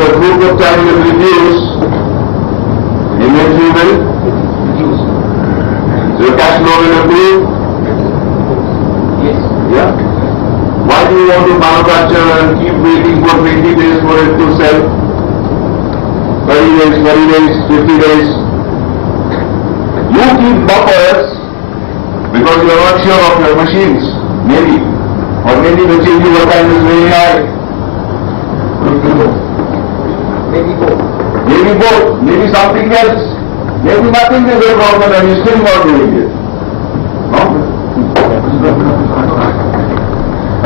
the throughput time will reduce, inventory will reduce. So your cash flow will improve? Yes. Yeah. Why do you want to manufacture and keep waiting for 20 days for it to sell? 30 days, 40 days, 50 days. You keep buffers because you are not sure of your machines, maybe. Or maybe the change over time is very high. Maybe both. Maybe both, maybe something else. Maybe nothing is a problem and you're still not doing it. No?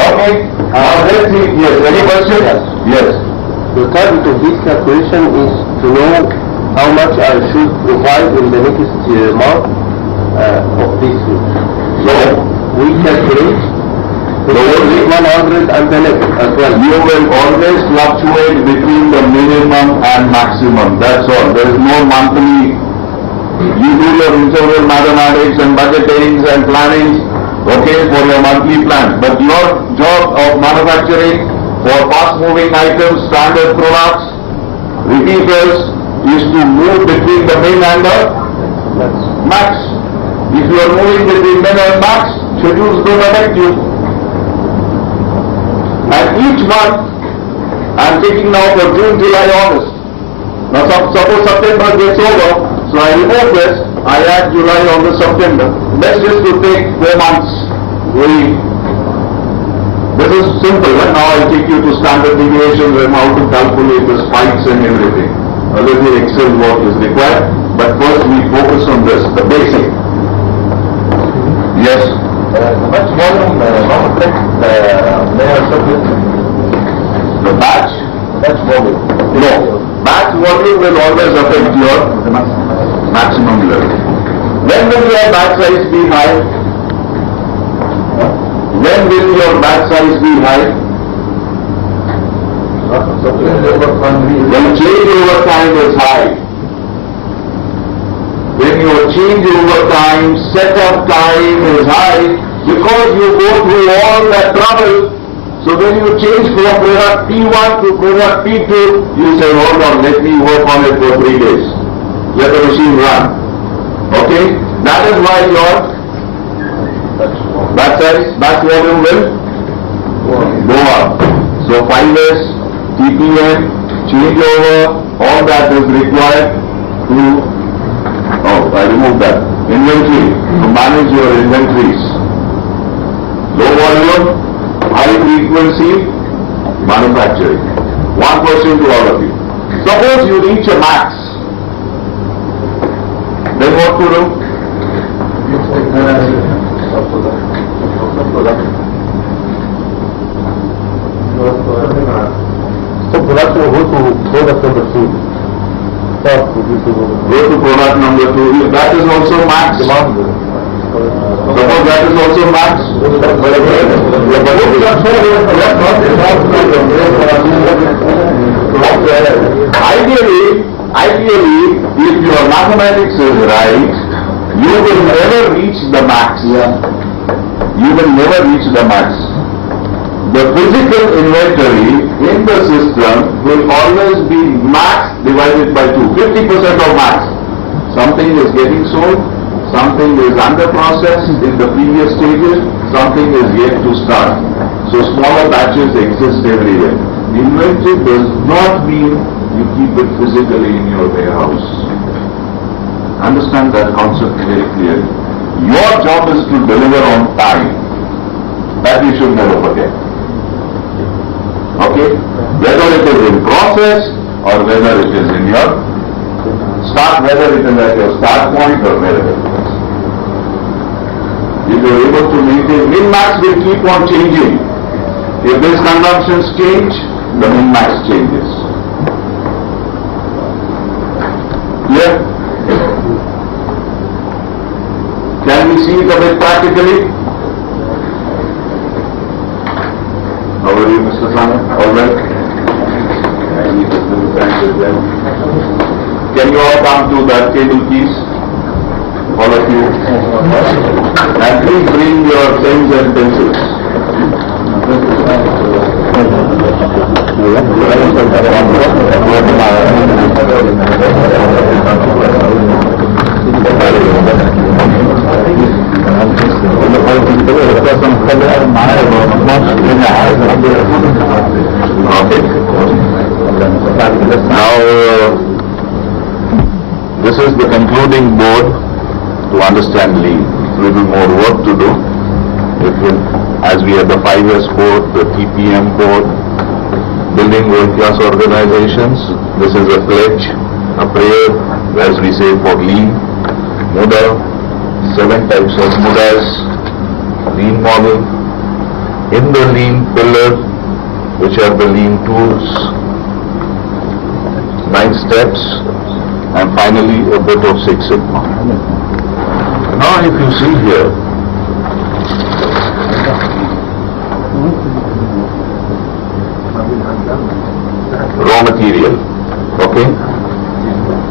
Okay. Let's see. Yes, any questions? Yes. The target of this calculation is to know how much I should provide in the next month of this week. So we calculate the 100 and the next as well. You will always fluctuate between the minimum and maximum. That's all. There is no monthly. You do your internal mathematics and budgetings and plannings, okay, for your monthly plan. But your job of manufacturing for fast-moving items, standard products, repeaters, is to move between the min and the max. If you are moving between min and max, schedules don't affect you. And each month, I am taking now for June, July, August. Now suppose September gets over, so I remove this, I add July, August, September. Let's just to take 4 months. This is simple, and now I take you to standard deviations and how to calculate the spikes and everything. A little Excel work is required, but first we focus on this, the basic. Yes? Much volume not affect the layer surface. The batch? Batch volume. No. Batch volume will always affect your maximum level. When will your batch size be high? When will your batch size be high? When change over time is high. When your change over time, setup time is high, because you go through all that trouble. So when you change from product P1 to product P2, you say, hold on, let me work on it for 3 days. Let the machine run. Okay? That is why your batch size, batch volume will go up. So 5S, TPM, changeover, all that is required to, I removed that, inventory, to manage your inventories. Low volume, high frequency, manufacturing. One question to all of you. Suppose you reach a max, then what to do? So production will go to product number 2. Go to product number 2. If that is also max. Suppose that is also max. Ideally, if your mathematics is right, you will never reach the max. You will never reach the max. The physical inventory in the system will always be max divided by 2, 50% of max. Something is getting sold, something is under process in the previous stages, something is yet to start. So smaller batches exist everywhere. Inventory does not mean you keep it physically in your warehouse. Understand that concept very clearly. Your job is to deliver on time. That you should never forget. Okay? Whether it is in process or whether it is in your start, whether it is at your start point or wherever it is. If you are able to maintain, min-max will keep on changing. If these consumptions change, the min-max changes. Clear? Can we see it a bit practically? How are you, Mr. Sana? All right? I need a little time with them. Can you all come to that table, please? All of you. And please bring your pens and pencils. Now, this is the concluding board to understand lean. Little more work to do. It will, as we have the 5 years board, the TPM board, building world-class organizations. This is a pledge, a prayer, as we say, for lean, Muda, 7 types of Mudas, lean model, in the lean pillar, which are the lean tools, 9 steps, and finally a bit of 6 Sigma. Now if you see here, raw material, okay?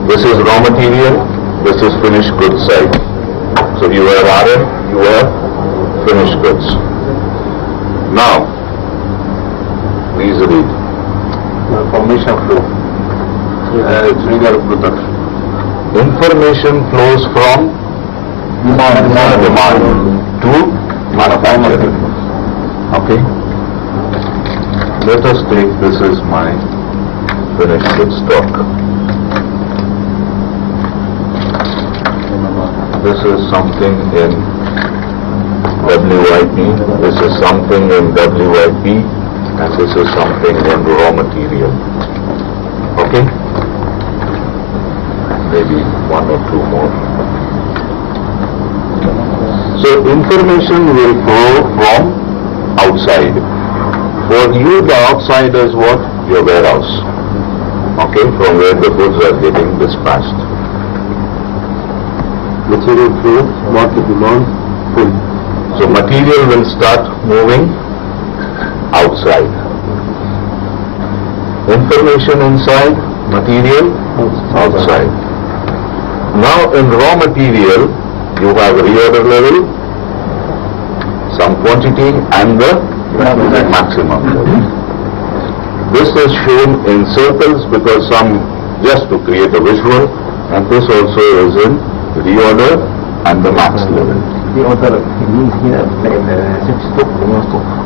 This is raw material, this is finished goods side. So you have RM, you have finished goods. Now, please read. Information flow. Trigger production. Information flows from demand to manufacturing. Okay? Let us take, this is my finished goods stock. This is something in WIP, this is something in WIP, and this is something in raw material. Okay? Maybe 1 or 2 more. So information will flow from outside. For you, the outside is what? Your warehouse. Okay? From where the goods are getting dispatched. Material flow, market demand, pull. So material will start moving outside. Information inside, material outside. Now in raw material, you have reorder level, some quantity and the maximum. This is shown in circles because just to create a visual, and this also is in reorder and the max level. Reorder means here stock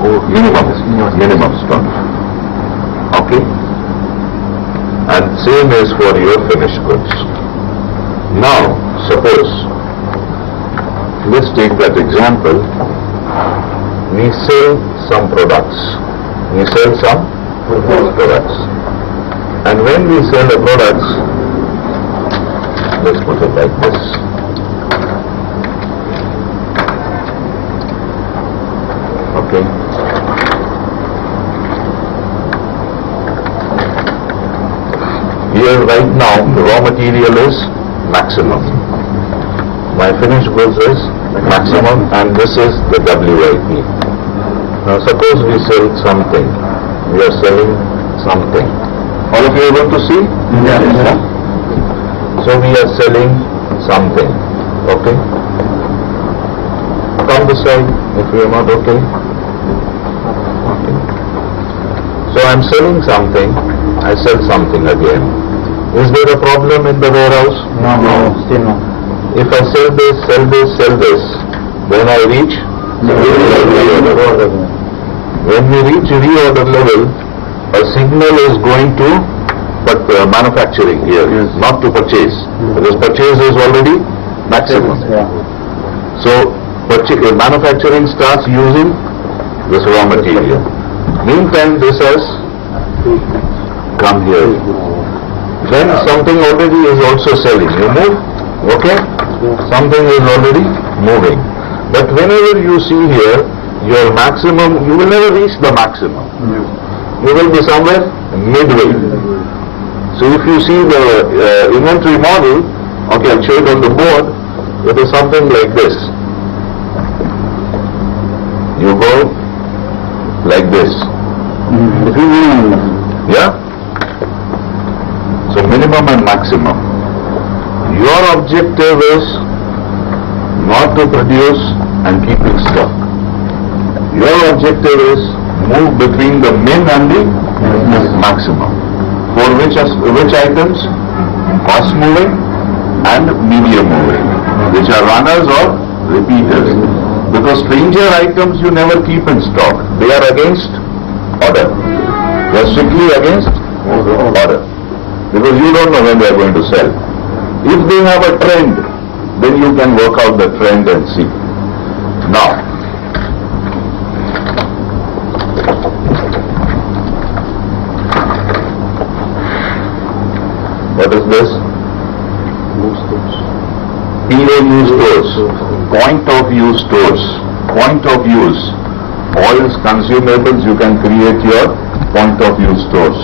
or Minimum stock. Okay? And same is for your finished goods. Now, suppose, let's take that example. We sell some products. And when we sell the products, let's put it like this. Okay. Here right now the raw material is maximum. My finished goods is maximum and this is the WIP. Now suppose we sell something. We are selling something. All of you are able to see? Yeah. So we are selling something. Okay? Come this side if you are not okay. Okay. So I am selling something, I sell something again. Is there a problem in the warehouse? No, still no. If I sell this, then I reach reorder. When we reach reorder level, a signal is going to manufacturing here, not to purchase. Because purchase is already maximum. Yeah. So manufacturing starts using this raw material. Meantime, this has come here. Then something already is also selling. You move, okay? Something is already moving. But whenever you see here, your maximum, you will never reach the maximum. You will be somewhere midway. So if you see the inventory model, okay, I'll show it on the board, it is something like this. You go like this. Yeah? So minimum and maximum. Your objective is not to produce and keep in stock. Your objective is move between the min and the maximum. For which items? Fast moving and medium moving, which are runners or repeaters. Because stranger items you never keep in stock. They are against order. They are strictly against order. Because you don't know when they are going to sell. If they have a trend, then you can work out the trend and see. Now, what is this? POU stores, point of use stores, point of use. Oils, consumables, you can create your point of use stores.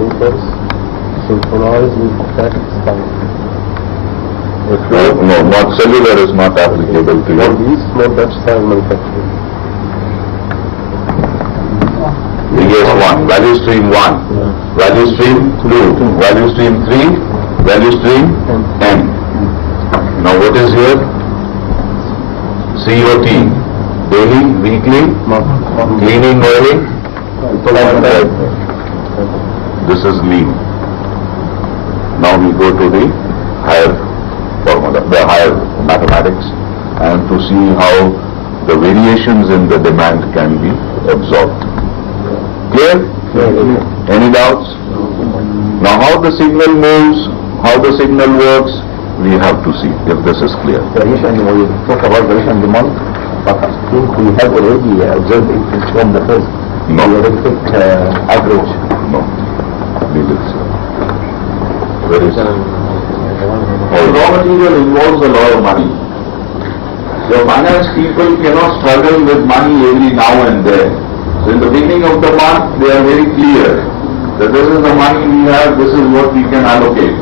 Meters synchronized with text. No, not cellular is not applicable to For you. these small batch style manufacturing. VS1, value stream 1, value stream 2, value stream 3, value stream N. Now what is here? COT, daily, weekly, cleaning, oiling. This is lean. Now we go to the higher formula, the higher mathematics, and to see how the variations in the demand can be absorbed. Clear? Any doubts? Now how the signal moves, how the signal works, we have to see if this is clear. Variation, when we talk about variation demand, but I think we have already observed it from the first. No. We already take average. No. Leave it. Where is it? Raw material involves a lot of money. The finance people cannot struggle with money every now and then. So in the beginning of the month, they are very clear that this is the money we have, this is what we can allocate.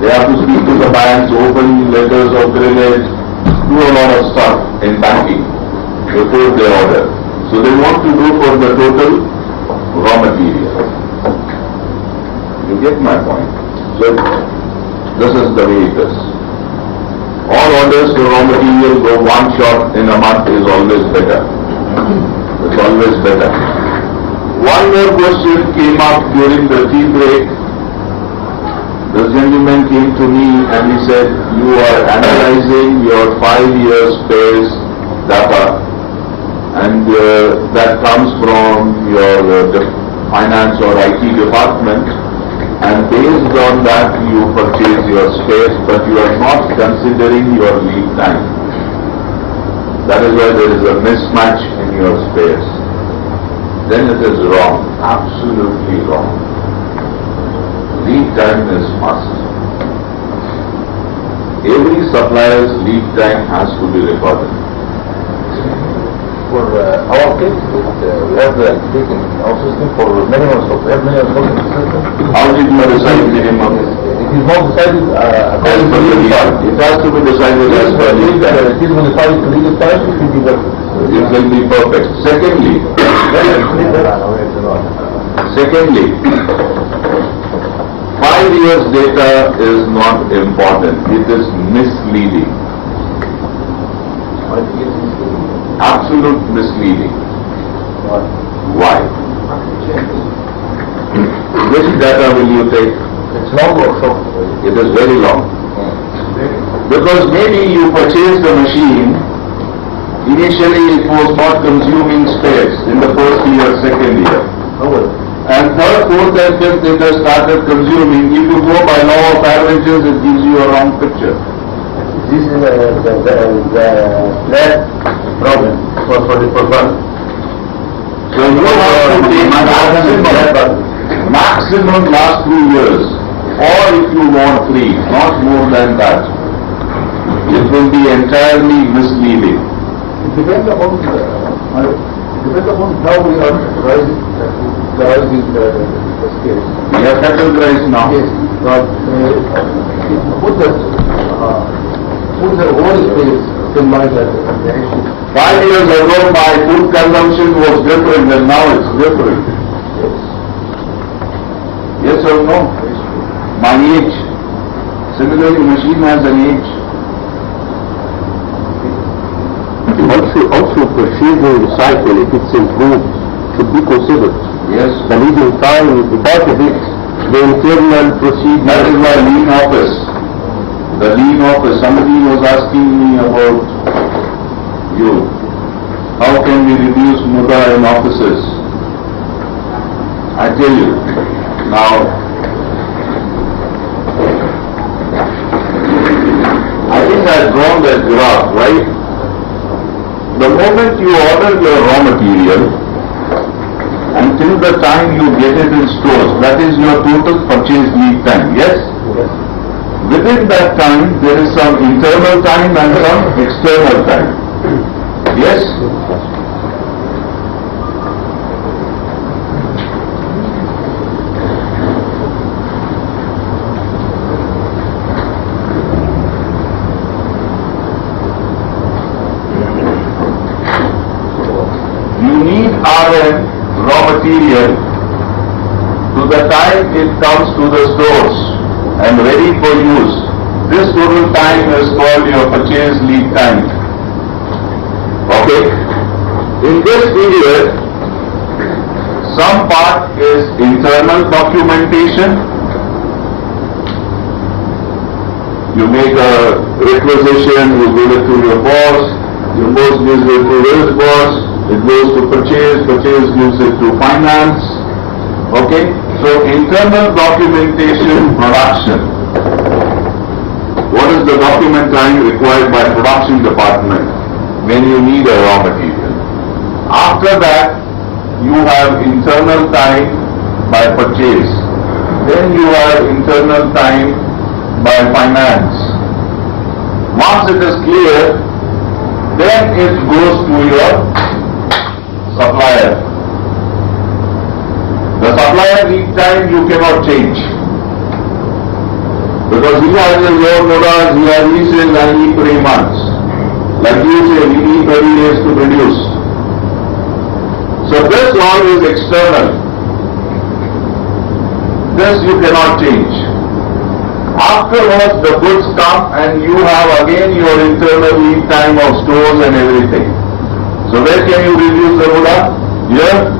They have to speak to the banks, open letters of credit, do a lot of stuff in banking before they order. So they want to go for the total raw material. You get my point? So this is the way it is. All orders for raw material go one shot in a month is always better. It's always better. One more question came up during the tea break. The gentleman came to me and he said, you are analyzing your 5-year space data and that comes from your finance or IT department, and based on that you purchase your space, but you are not considering your lead time. That is why there is a mismatch in your space. Then it is wrong, absolutely wrong. Lead time is must. Every supplier's lead time has to be recorded. For our case, we have taken our system for minimum software, minimum software system. How did you decide minimum? It is not decided As according per to the legal lead. time. It has to be decided as per lead time. It is modified to legal time, it will be better. It will be perfect. Secondly, 5 years data is not important. It is misleading. Absolute misleading. Why? Which data will you take? It's long or short? It is very long. Because maybe you purchased the machine, initially it was not consuming space in the first year, second year. And third, fourth and fifth it has started consuming. If you go by law of averages, it gives you a wrong picture. This is the flat problem for the fund. So you have to take maximum last 2 years, or if you want 3, not more than that. It will be entirely misleading. It depends upon how we are rising the scale. We have categorized now. Yes, but put the whole space in mind that the issue. 5 years ago, my food consumption was different and now it's different. Yes or no? My age. Similarly, machine has an age. Also purchasing the cycle, if it's improved, should be considered. Yes. The leading time, part of it, the internal procedure. That is my lean office. The lean office, somebody was asking me about you. How can we reduce muda in offices? I tell you, now, I think I've drawn that graph, right? The moment you order your raw material, until the time you get it in stores, that is your total purchase lead time, yes? Within that time, there is some internal time and some external time. Yes? You need RM, raw material, to the time it comes to the stores and ready for use. This total time is called your purchase lead time. Okay? In this period, some part is internal documentation. You make a requisition, you give it to your boss, your boss gives it to his boss, it goes to purchase gives it to finance. Okay? So internal documentation, production. What is the document time required by production department when you need a raw material? After that, you have internal time by purchase. Then you have internal time by finance. Once it is clear, then it goes to your supplier. The supplier lead time you cannot change. Because he has his own mudas, he says I need 3 months. Like you say, we need 30 days to produce. So this all is external. This you cannot change. Afterwards the goods come and you have again your internal lead time of stores and everything. So where can you reduce the muda? Here?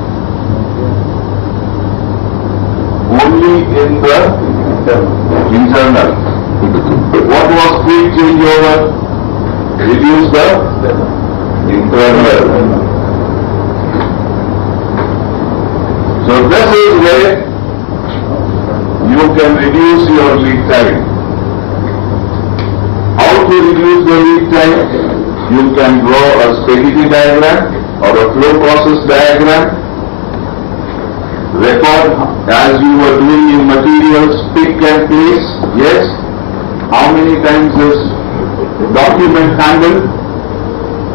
Only in the internal. What was quick changeover? Reduce the internal. So this is where you can reduce your lead time. How to reduce the lead time? You can draw a spaghetti diagram or a flow process diagram. Record as you were doing in materials, pick and place, yes. How many times is document handled?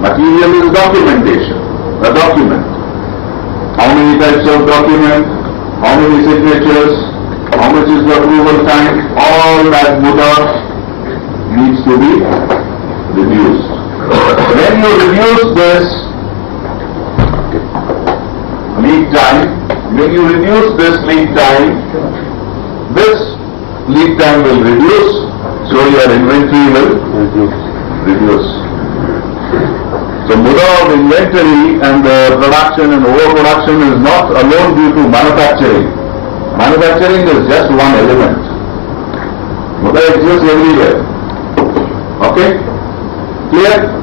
Material is documentation, a document. How many types of document? How many signatures? How much is the approval time? All that muda needs to be reduced. When you reduce this lead time, when you reduce this lead time will reduce, so your inventory will reduce. So muda of inventory and the production and overproduction is not alone due to manufacturing. Manufacturing is just one element. Muda exists everywhere. Okay? Clear?